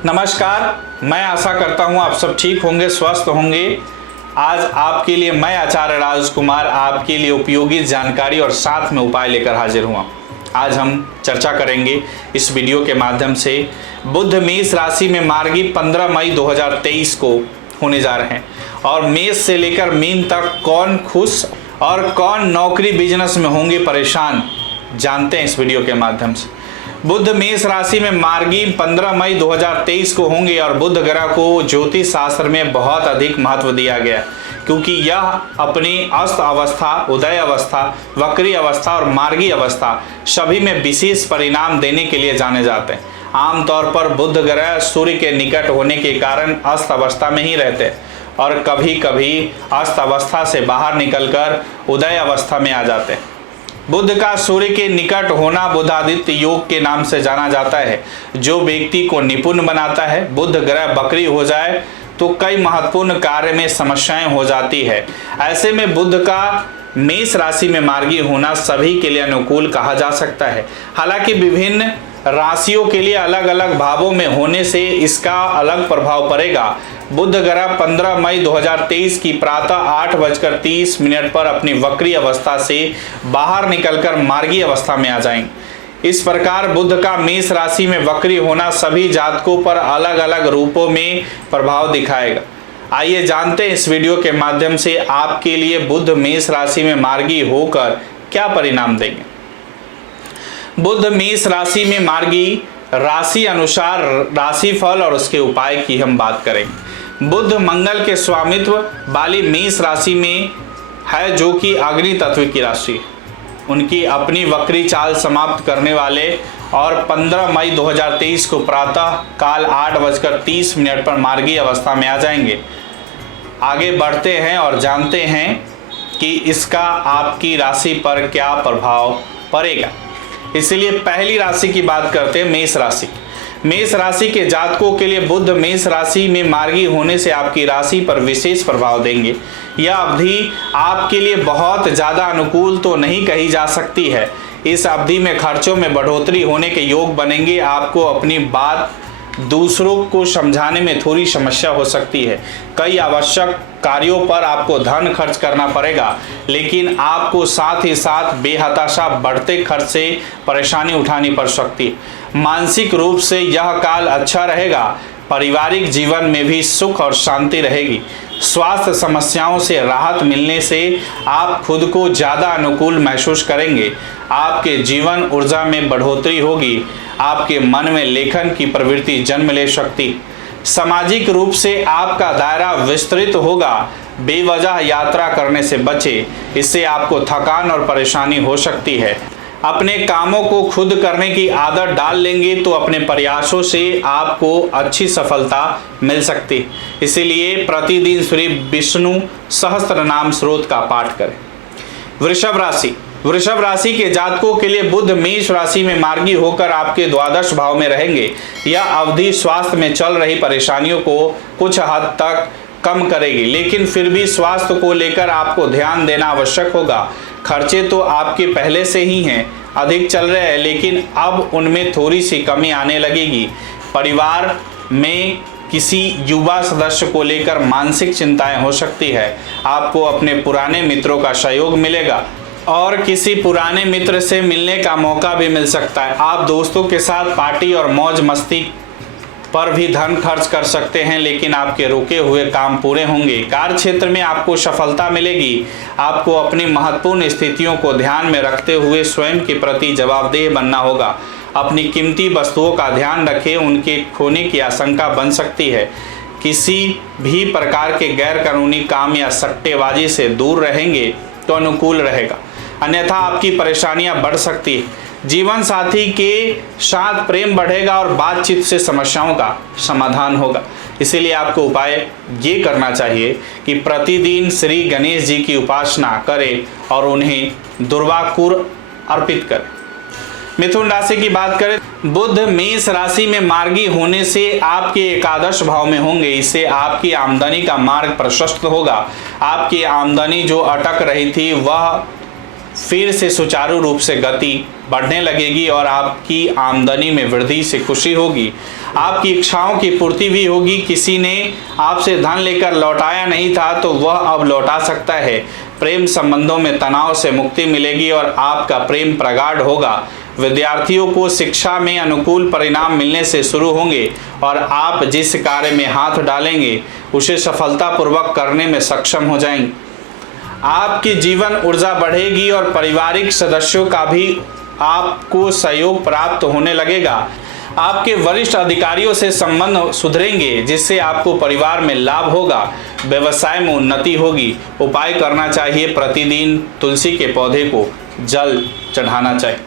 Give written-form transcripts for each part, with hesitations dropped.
नमस्कार, मैं आशा करता हूं आप सब ठीक होंगे, स्वस्थ होंगे। आज आपके लिए मैं आचार्य राजकुमार आपके लिए उपयोगी जानकारी और साथ में उपाय लेकर हाजिर हुआ। आज हम चर्चा करेंगे इस वीडियो के माध्यम से बुध मेष राशि में मार्गी 15 मई 2023 को होने जा रहे हैं और मेष से लेकर मीन तक कौन खुश और कौन नौकरी बिजनेस में होंगे परेशान, जानते हैं इस वीडियो के माध्यम से। बुध मेष राशि में मार्गी 15 मई 2023 को होंगे और बुध ग्रह को ज्योतिष शास्त्र में बहुत अधिक महत्व दिया गया क्योंकि यह अपनी अस्त अवस्था, उदय अवस्था, वक्री अवस्था और मार्गी अवस्था सभी में विशेष परिणाम देने के लिए जाने जाते हैं। आमतौर पर बुध ग्रह सूर्य के निकट होने के कारण अस्त अवस्था में ही रहते और कभी कभी अस्त अवस्था से बाहर निकलकर उदय अवस्था में आ जाते हैं। बुध का सूर्य के निकट होना बुधादित्य योग के नाम से जाना जाता है, जो व्यक्ति को निपुण बनाता है। बुध ग्रह वक्री हो जाए तो कई महत्वपूर्ण कार्य में समस्याएं हो जाती है। ऐसे में बुध का मेष राशि में मार्गी होना सभी के लिए अनुकूल कहा जा सकता है। हालांकि विभिन्न राशियों के लिए अलग अलग भावों में होने से इसका अलग प्रभाव पड़ेगा। बुध ग्रह 15 मई 2023 की प्रातः 8:30 पर अपनी वक्री अवस्था से बाहर निकलकर मार्गी अवस्था में आ जाएंगे। इस प्रकार बुध का मेष राशि में वक्री होना सभी जातकों पर अलग अलग रूपों में प्रभाव दिखाएगा। आइए जानते हैं इस वीडियो के माध्यम से आपके लिए बुध मेष राशि में मार्गी होकर क्या परिणाम देंगे। बुध मेष राशि में मार्गी राशि अनुसार राशिफल और उसके उपाय की हम बात करेंगे। बुध मंगल के स्वामित्व वाली मेष राशि में है, जो कि अग्नि तत्व की राशि है। उनकी अपनी वक्री चाल समाप्त करने वाले और 15 मई 2023 को प्रातः काल 8:30 पर मार्गी अवस्था में आ जाएंगे। आगे बढ़ते हैं और जानते हैं कि इसका आपकी राशि पर क्या प्रभाव पड़ेगा। इसलिए पहली राशि की बात करते हैं, मेष राशि। मेष राशि के जातकों के लिए बुध मेष राशि में मार्गी होने से आपकी राशि पर विशेष प्रभाव देंगे। यह अवधि आपके लिए बहुत ज़्यादा अनुकूल तो नहीं कही जा सकती है। इस अवधि में खर्चों में बढ़ोतरी होने के योग बनेंगे। आपको अपनी बात दूसरों को समझाने में थोड़ी समस्या हो सकती है। कई आवश्यक कार्यों पर आपको धन खर्च करना पड़ेगा, लेकिन आपको साथ ही साथ बेहताशा बढ़ते खर्च से परेशानी उठानी पड़ सकती है। मानसिक रूप से यह काल अच्छा रहेगा। पारिवारिक जीवन में भी सुख और शांति रहेगी। स्वास्थ्य समस्याओं से राहत मिलने से आप खुद को ज़्यादा अनुकूल महसूस करेंगे। आपके जीवन ऊर्जा में बढ़ोतरी होगी। आपके मन में लेखन की प्रवृत्ति जन्म ले सकती। सामाजिक रूप से आपका दायरा विस्तृत होगा। बेवजह यात्रा करने से बचे, इससे आपको थकान और परेशानी हो सकती है। अपने कामों को खुद करने की आदत डाल लेंगे तो अपने प्रयासों से आपको अच्छी सफलता मिल सकती। इसीलिए प्रतिदिन श्री विष्णु सहस्त्र नाम स्रोत का पाठ करें। वृषभ राशि। वृषभ राशि के जातकों के लिए बुध मेष राशि में मार्गी होकर आपके द्वादश भाव में रहेंगे। यह अवधि स्वास्थ्य में चल रही परेशानियों को कुछ हद तक कम करेगी, लेकिन फिर भी स्वास्थ्य को लेकर आपको ध्यान देना आवश्यक होगा। खर्चे तो आपके पहले से ही हैं, अधिक चल रहे हैं, लेकिन अब उनमें थोड़ी सी कमी आने लगेगी। परिवार में किसी युवा सदस्य को लेकर मानसिक चिंताएं हो सकती है। आपको अपने पुराने मित्रों का सहयोग मिलेगा और किसी पुराने मित्र से मिलने का मौका भी मिल सकता है। आप दोस्तों के साथ पार्टी और मौज मस्ती पर भी धन खर्च कर सकते हैं, लेकिन आपके रुके हुए काम पूरे होंगे। कार्य क्षेत्र में आपको सफलता मिलेगी। आपको अपनी महत्वपूर्ण स्थितियों को ध्यान में रखते हुए स्वयं के प्रति जवाबदेह बनना होगा। अपनी कीमती वस्तुओं का ध्यान रखें, उनके खोने की आशंका बन सकती है। किसी भी प्रकार के गैर कानूनी काम या सट्टेबाजी से दूर रहेंगे तो अनुकूल रहेगा, अन्यथा आपकी परेशानियां बढ़ सकती है। जीवन साथी के साथ प्रेम बढ़ेगा और बातचीत से समस्याओं का समाधान होगा। इसीलिए आपको उपाय ये करना चाहिए कि प्रतिदिन श्री गणेश जी की उपासना करें और उन्हें दुर्वाकुर अर्पित करें। मिथुन राशि की बात करें, बुध मेष राशि में मार्गी होने से आपके एकादश भाव में होंगे। इससे आपकी आमदनी का मार्ग प्रशस्त होगा। आपकी आमदनी जो अटक रही थी वह फिर से सुचारू रूप से गति बढ़ने लगेगी और आपकी आमदनी में वृद्धि से खुशी होगी। आपकी इच्छाओं की पूर्ति भी होगी। किसी ने आपसे धन लेकर लौटाया नहीं था तो वह अब लौटा सकता है। प्रेम संबंधों में तनाव से मुक्ति मिलेगी और आपका प्रेम प्रगाढ़ होगा। विद्यार्थियों को शिक्षा में अनुकूल परिणाम मिलने से शुरू होंगे और आप जिस कार्य में हाथ डालेंगे उसे सफलतापूर्वक करने में सक्षम हो जाएंगे। आपकी जीवन ऊर्जा बढ़ेगी और पारिवारिक सदस्यों का भी आपको सहयोग प्राप्त होने लगेगा। आपके वरिष्ठ अधिकारियों से संबंध सुधरेंगे जिससे आपको परिवार में लाभ होगा। व्यवसाय में उन्नति होगी। उपाय करना चाहिए, प्रतिदिन तुलसी के पौधे को जल चढ़ाना चाहिए।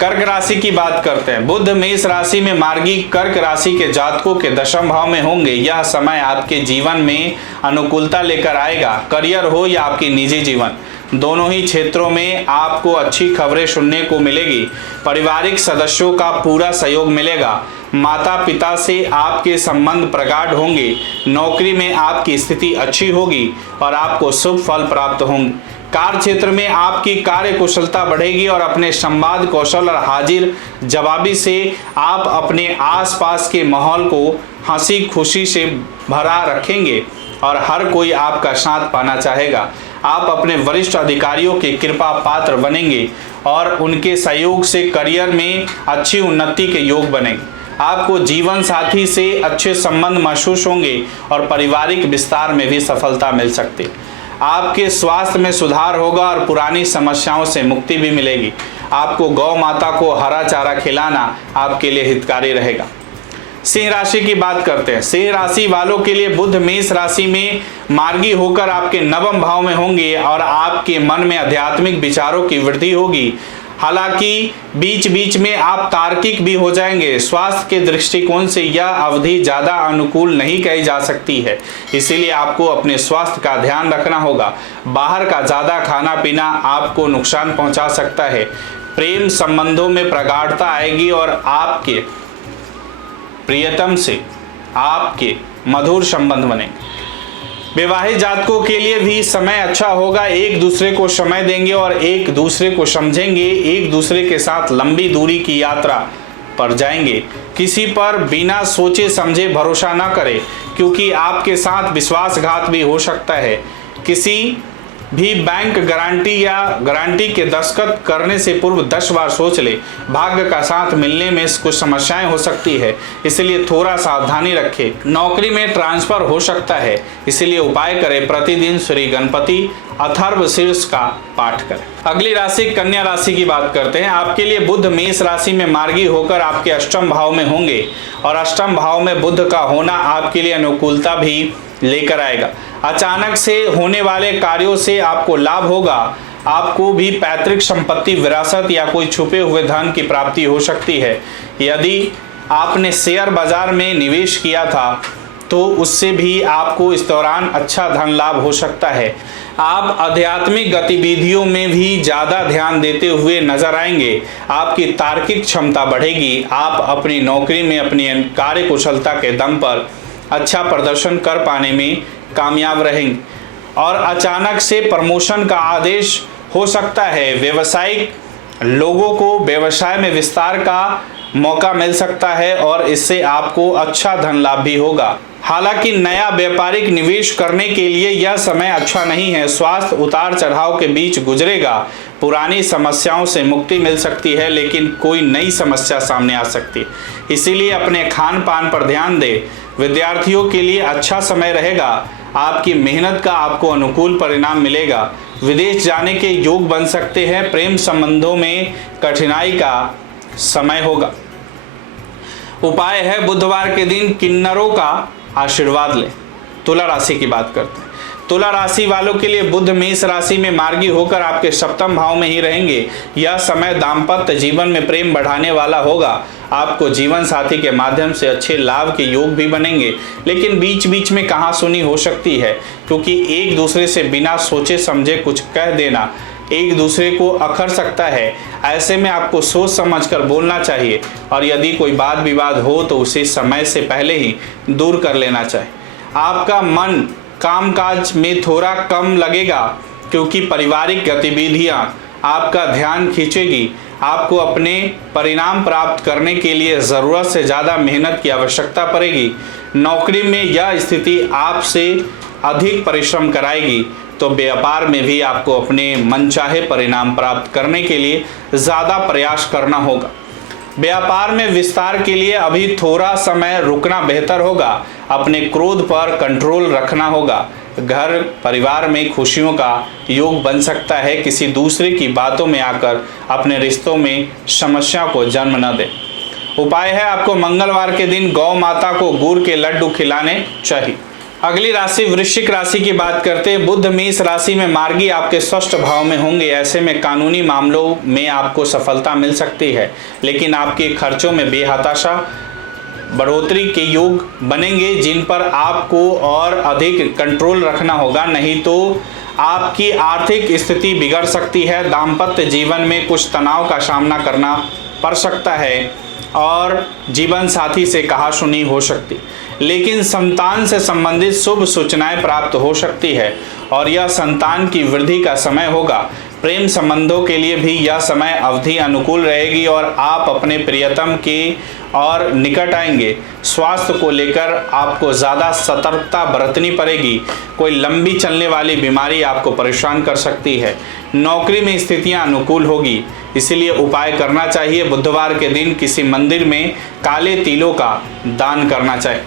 कर्क राशि की बात करते हैं। बुध मेष राशि में मार्गी कर्क राशि के जातकों के दशम भाव में होंगे। यह समय आपके जीवन में अनुकूलता लेकर आएगा। करियर हो या आपकी निजी जीवन, दोनों ही क्षेत्रों में आपको अच्छी खबरें सुनने को मिलेगी। पारिवारिक सदस्यों का पूरा सहयोग मिलेगा। माता पिता से आपके संबंध प्रगाढ़ होंगे। नौकरी में आपकी स्थिति अच्छी होगी और आपको शुभ फल प्राप्त होंगे। कार्य क्षेत्र में आपकी कार्य कुशलता बढ़ेगी और अपने संवाद कौशल और हाजिर जवाबी से आप अपने आसपास के माहौल को हंसी खुशी से भरा रखेंगे और हर कोई आपका साथ पाना चाहेगा। आप अपने वरिष्ठ अधिकारियों के कृपा पात्र बनेंगे और उनके सहयोग से करियर में अच्छी उन्नति के योग बनेंगे। आपको जीवन साथी से अच्छे संबंध महसूस होंगे और पारिवारिक विस्तार में भी सफलता मिल सकती है। आपके स्वास्थ्य में सुधार होगा और पुरानी समस्याओं से मुक्ति भी मिलेगी। आपको गौ माता को हरा चारा खिलाना आपके लिए हितकारी रहेगा। सिंह राशि की बात करते हैं। सिंह राशि वालों के लिए बुध मेष राशि में मार्गी होकर आपके नवम भाव में होंगे और आपके मन में आध्यात्मिक विचारों की वृद्धि होगी। हालांकि बीच बीच में आप तार्किक भी हो जाएंगे। स्वास्थ्य के दृष्टिकोण से यह अवधि ज़्यादा अनुकूल नहीं कही जा सकती है, इसीलिए आपको अपने स्वास्थ्य का ध्यान रखना होगा। बाहर का ज़्यादा खाना पीना आपको नुकसान पहुंचा सकता है। प्रेम संबंधों में प्रगाढ़ता आएगी और आपके प्रियतम से आपके मधुर संबंध बनेंगे। विवाहित जातकों के लिए भी समय अच्छा होगा। एक दूसरे को समय देंगे और एक दूसरे को समझेंगे। एक दूसरे के साथ लंबी दूरी की यात्रा पर जाएंगे। किसी पर बिना सोचे समझे भरोसा न करें क्योंकि आपके साथ विश्वासघात भी हो सकता है। किसी भी बैंक गारंटी के दस्तखत करने से पूर्व 10 बार सोच ले। भाग्य का साथ मिलने में कुछ समस्याएं हो सकती है, इसलिए थोड़ा सावधानी रखें। नौकरी में ट्रांसफर हो सकता है, इसलिए उपाय करें, प्रतिदिन श्री गणपति अथर्व शीर्ष का पाठ करें। अगली राशि कन्या राशि की बात करते हैं। आपके लिए बुध मेष राशि में मार्गी होकर आपके अष्टम भाव में होंगे और अष्टम भाव में बुध का होना आपके लिए अनुकूलता भी लेकर आएगा। अचानक से होने वाले कार्यों से आपको लाभ होगा। आपको भी पैतृक संपत्ति, विरासत या कोई छुपे हुए धन की प्राप्ति हो सकती है। यदि आपने शेयर बाजार में निवेश किया था तो उससे भी आपको इस दौरान अच्छा धन लाभ हो सकता है। आप आध्यात्मिक गतिविधियों में भी ज़्यादा ध्यान देते हुए नजर आएंगे। आपकी तार्किक क्षमता बढ़ेगी। आप अपनी नौकरी में अपनी कार्य कुशलता के दम पर अच्छा प्रदर्शन कर पाने में कामयाब रहेंगे और अचानक से प्रमोशन का आदेश हो सकता है। व्यवसायिक लोगों को व्यवसाय में विस्तार का मौका मिल सकता है और इससे आपको अच्छा धन लाभ भी होगा। हालांकि नया व्यापारिक निवेश करने के लिए यह समय अच्छा नहीं है। स्वास्थ्य उतार चढ़ाव के बीच गुजरेगा। पुरानी समस्याओं से मुक्ति मिल सकती है लेकिन कोई नई समस्या सामने आ सकती है, इसीलिए अपने खान पान पर ध्यान दें। विद्यार्थियों के लिए अच्छा समय रहेगा। आपकी मेहनत का आपको अनुकूल परिणाम मिलेगा। विदेश जाने के योग बन सकते हैं। प्रेम संबंधों में कठिनाई का समय होगा। उपाय है बुधवार के दिन किन्नरों का आशीर्वाद लें। तुला राशि की बात करते हैं। तुला राशि वालों के लिए बुध मेष राशि में मार्गी होकर आपके सप्तम भाव में ही रहेंगे। यह समय दाम्पत्य जीवन में प्रेम बढ़ाने वाला होगा। आपको जीवन साथी के माध्यम से अच्छे लाभ के योग भी बनेंगे, लेकिन बीच बीच में कहासुनी हो सकती है क्योंकि एक दूसरे से बिना सोचे समझे कुछ कह देना एक दूसरे को अखर सकता है। ऐसे में आपको सोच समझकर बोलना चाहिए और यदि कोई वाद विवाद हो तो उसे समय से पहले ही दूर कर लेना चाहिए। आपका मन कामकाज में थोड़ा कम लगेगा क्योंकि पारिवारिक गतिविधियां आपका ध्यान खींचेगी। आपको अपने परिणाम प्राप्त करने के लिए ज़रूरत से ज़्यादा मेहनत की आवश्यकता पड़ेगी। नौकरी में यह स्थिति आपसे अधिक परिश्रम कराएगी, तो व्यापार में भी आपको अपने मनचाहे परिणाम प्राप्त करने के लिए ज़्यादा प्रयास करना होगा। व्यापार में विस्तार के लिए अभी थोड़ा समय रुकना बेहतर होगा। अपने क्रोध पर कंट्रोल रखना होगा। घर परिवार में खुशियों का योग बन सकता है। किसी दूसरे की बातों में आकर अपने रिश्तों में समस्या को जन्म न दें। उपाय है, आपको मंगलवार के दिन गौ माता को गुड़ के लड्डू खिलाने चाहिए। अगली राशि वृश्चिक राशि की बात करते हैं। बुध मेष राशि में मार्गी आपके षष्ठ भाव में होंगे। ऐसे में कानूनी मामलों में आपको सफलता मिल सकती है, लेकिन आपके खर्चों में बेहताशा बढ़ोतरी के योग बनेंगे, जिन पर आपको और अधिक कंट्रोल रखना होगा, नहीं तो आपकी आर्थिक स्थिति बिगड़ सकती है। दाम्पत्य जीवन में कुछ तनाव का सामना करना पड़ सकता है और जीवन साथी से कहासुनी हो सकती, लेकिन संतान से संबंधित शुभ सूचनाएं प्राप्त हो सकती है और यह संतान की वृद्धि का समय होगा। प्रेम संबंधों के लिए भी यह समय अवधि अनुकूल रहेगी और आप अपने प्रियतम के और निकट आएंगे। स्वास्थ्य को लेकर आपको ज़्यादा सतर्कता बरतनी पड़ेगी। कोई लंबी चलने वाली बीमारी आपको परेशान कर सकती है। नौकरी में स्थितियां अनुकूल होगी, इसलिए उपाय करना चाहिए। बुधवार के दिन किसी मंदिर में काले तिलों का दान करना चाहिए।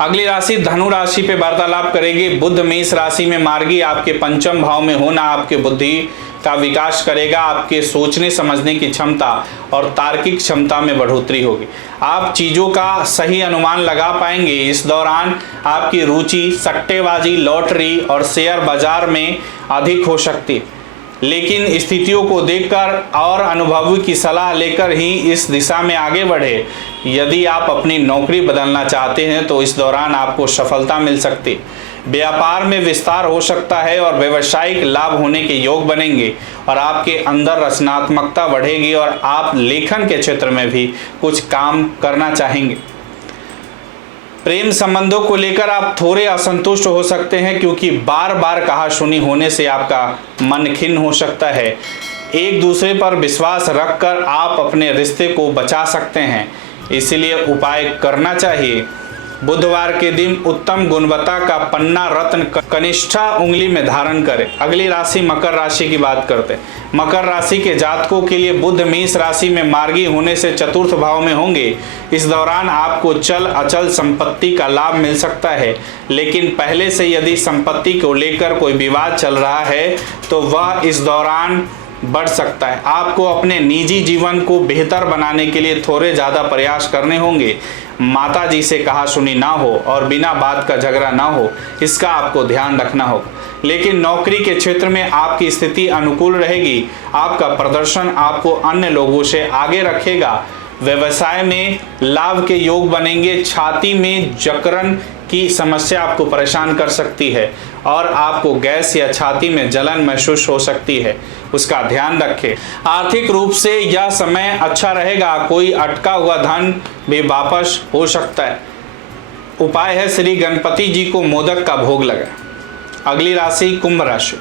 अगली राशि धनु राशि पे वार्तालाप करेंगे। बुध मेष राशि में मार्गी आपके पंचम भाव में होना आपके बुद्धि का विकास करेगा। आपके सोचने समझने की क्षमता और तार्किक क्षमता में बढ़ोतरी होगी। आप चीज़ों का सही अनुमान लगा पाएंगे। इस दौरान आपकी रुचि सट्टेबाजी, लॉटरी और शेयर बाजार में अधिक हो सकती है, लेकिन स्थितियों को देखकर और अनुभवी की सलाह लेकर ही इस दिशा में आगे बढ़े। यदि आप अपनी नौकरी बदलना चाहते हैं तो इस दौरान आपको सफलता मिल सकती। व्यापार में विस्तार हो सकता है और व्यावसायिक लाभ होने के योग बनेंगे और आपके अंदर रचनात्मकता बढ़ेगी और आप लेखन के क्षेत्र में भी कुछ काम करना चाहेंगे। प्रेम संबंधों को लेकर आप थोड़े असंतुष्ट हो सकते हैं, क्योंकि बार बार कहासुनी होने से आपका मन खिन्न हो सकता है। एक दूसरे पर विश्वास रखकर आप अपने रिश्ते को बचा सकते हैं, इसलिए उपाय करना चाहिए। बुधवार के दिन उत्तम गुणवत्ता का पन्ना रत्न कनिष्ठा उंगली में धारण करें। अगली राशि मकर राशि की बात करते हैं। मकर राशि के जातकों के लिए बुध मेष राशि में मार्गी होने से चतुर्थ भाव में होंगे। इस दौरान आपको चल अचल संपत्ति का लाभ मिल सकता है, लेकिन पहले से यदि संपत्ति को लेकर कोई विवाद चल रहा है तो वह इस दौरान बढ़ सकता है। आपको अपने निजी जीवन को बेहतर बनाने के लिए थोड़े ज़्यादा प्रयास करने होंगे। माता जी से कहासुनी ना हो और बिना बात का झगड़ा ना हो, इसका आपको ध्यान रखना होगा। लेकिन नौकरी के क्षेत्र में आपकी स्थिति अनुकूल रहेगी। आपका प्रदर्शन आपको अन्य लोगों से आगे रखेगा। व्यवसाय में लाभ के योग बनेंगे। छाती में जकड़न की समस्या आपको परेशान कर सकती है और आपको गैस या छाती में जलन महसूस हो सकती है, उसका ध्यान रखें। आर्थिक रूप से यह समय अच्छा रहेगा। कोई अटका हुआ धन भी वापस हो सकता है। उपाय है, श्री गणपति जी को मोदक का भोग लगाएं। अगली राशि कुंभ राशि।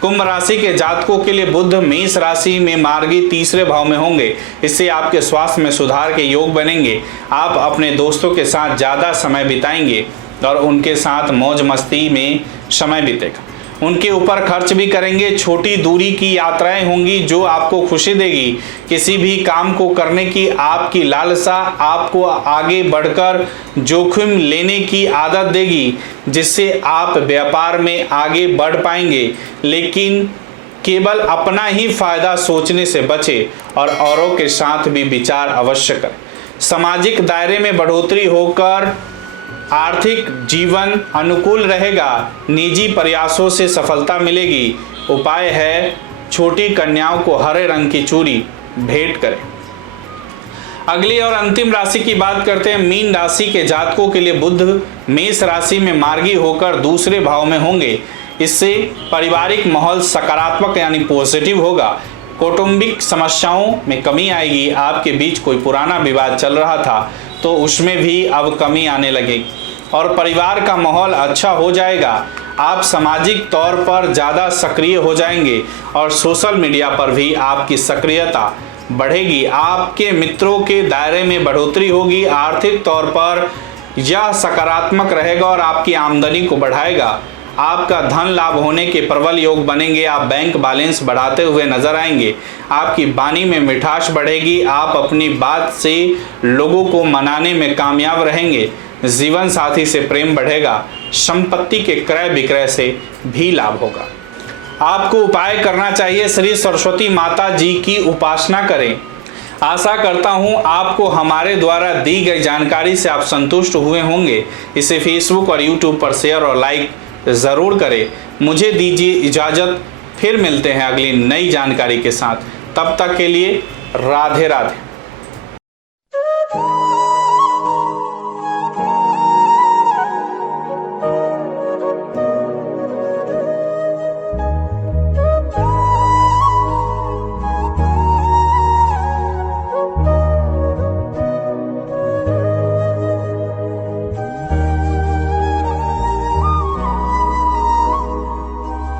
कुंभ राशि के जातकों के लिए बुध मेष राशि में मार्गी तीसरे भाव में होंगे। इससे आपके स्वास्थ्य में सुधार के योग बनेंगे। आप अपने दोस्तों के साथ ज़्यादा समय बिताएंगे और उनके साथ मौज मस्ती में समय बीतेगा। उनके ऊपर खर्च भी करेंगे। छोटी दूरी की यात्राएं होंगी जो आपको खुशी देगी। किसी भी काम को करने की आपकी लालसा आपको आगे बढ़कर जोखिम लेने की आदत देगी, जिससे आप व्यापार में आगे बढ़ पाएंगे। लेकिन केवल अपना ही फायदा सोचने से बचें और औरों के साथ भी विचार अवश्य करें। सामाजिक दायरे में बढ़ोतरी होकर आर्थिक जीवन अनुकूल रहेगा। निजी प्रयासों से सफलता मिलेगी। उपाय है, छोटी कन्याओं को हरे रंग की चूड़ी भेंट करें। अगली और अंतिम राशि की बात करते हैं। मीन राशि के जातकों के लिए बुध मेष राशि में मार्गी होकर दूसरे भाव में होंगे। इससे पारिवारिक माहौल सकारात्मक यानी पॉजिटिव होगा। कौटुंबिक समस्याओं में कमी आएगी। आपके बीच कोई पुराना विवाद चल रहा था तो उसमें भी अब कमी आने लगेगी और परिवार का माहौल अच्छा हो जाएगा। आप सामाजिक तौर पर ज़्यादा सक्रिय हो जाएंगे और सोशल मीडिया पर भी आपकी सक्रियता बढ़ेगी। आपके मित्रों के दायरे में बढ़ोतरी होगी। आर्थिक तौर पर यह सकारात्मक रहेगा और आपकी आमदनी को बढ़ाएगा। आपका धन लाभ होने के प्रबल योग बनेंगे। आप बैंक बैलेंस बढ़ाते हुए नजर आएंगे। आपकी वाणी में मिठास बढ़ेगी। आप अपनी बात से लोगों को मनाने में कामयाब रहेंगे। जीवन साथी से प्रेम बढ़ेगा। संपत्ति के क्रय विक्रय से भी लाभ होगा। आपको उपाय करना चाहिए, श्री सरस्वती माता जी की उपासना करें। आशा करता हूं आपको हमारे द्वारा दी गई जानकारी से आप संतुष्ट हुए होंगे। इसे फेसबुक और यूट्यूब पर शेयर और लाइक ज़रूर करें। मुझे दीजिए इजाज़त, फिर मिलते हैं अगली नई जानकारी के साथ। तब तक के लिए राधे राधे।